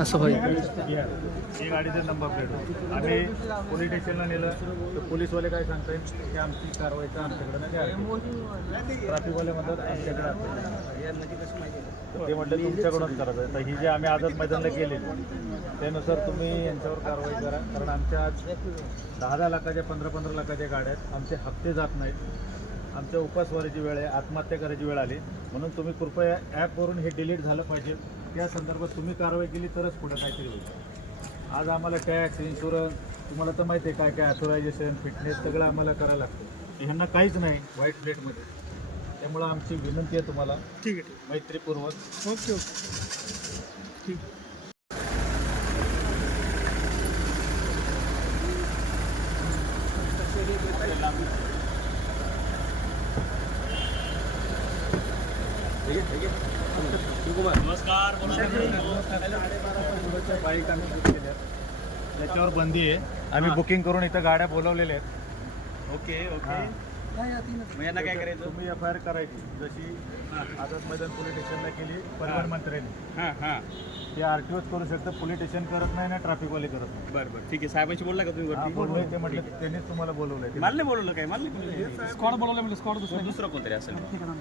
असं होईल. ही गाडीचा नंबर प्लेट होती. आम्ही पोलीस स्टेशनला नेलं तर पोलीसवाले काय सांगतायत की आमची कारवाईचं आमच्याकडे नाही आहे. ट्रॅफिकवाले म्हणतात आमच्याकडे आहे. तर ते म्हटलं तुमच्याकडूनच करायचं आहे. तर ही जे आम्ही आझाद मैदानला गेलेली त्यानुसार तुम्ही यांच्यावर कारवाई करा. कारण आमच्या आज 10-10 लाखाच्या 15-15 लाखाच्या गाड्या आहेत. आमचे हप्ते जात नाहीत. आमच्या उपासवारीची वेळ आहे, आत्महत्या करायची वेळ आली. म्हणून तुम्ही कृपया ॲपवरून हे डिलीट झालं पाहिजे. त्या संदर्भात तुम्ही कारवाई केली तरच पुढे काहीतरी होईल. आज आम्हाला टॅक्स इन्शुरन्स तुम्हाला तर माहिती आहे काय काय ऑथोरायझेशन फिटनेस सगळं आम्हाला करायला लागतं. ह्यांना काहीच नाही व्हाईट प्लेटमध्ये. त्यामुळं आमची विनंती आहे तुम्हाला ठीक आहे मैत्रीपूर्वक. ओके ओके ठीक. नमस्कार. बाईक आम्ही बुक केल्या त्याच्यावर बंदी आहे. आम्ही बुकिंग करून इथं गाड्या बोलवलेल्या आहेत. Okay okay. मग यांना काय करायचं? तुम्ही FIR करायची जशी आझाद मैदान पोलीस स्टेशनला केली परिवहन मंत्र्यांनी. हां हां ते RTOच करू शकतं, पोलीस स्टेशन करत नाही ना ट्रॅफिकवाले करत नाही. बरं बरं ठीक आहे. साहेबांशी बोलला का तुम्ही हा, वरती? बोललोय ते म्हटलं त्यांनीच तुम्हाला बोलवलंय. मला नाही बोलवलं काय? मला नाही बोलवलं. स्क्वॉड बोलवलं म्हणजे स्क्वॉड दुसरं कोणतरी असेल. ठीक आहे.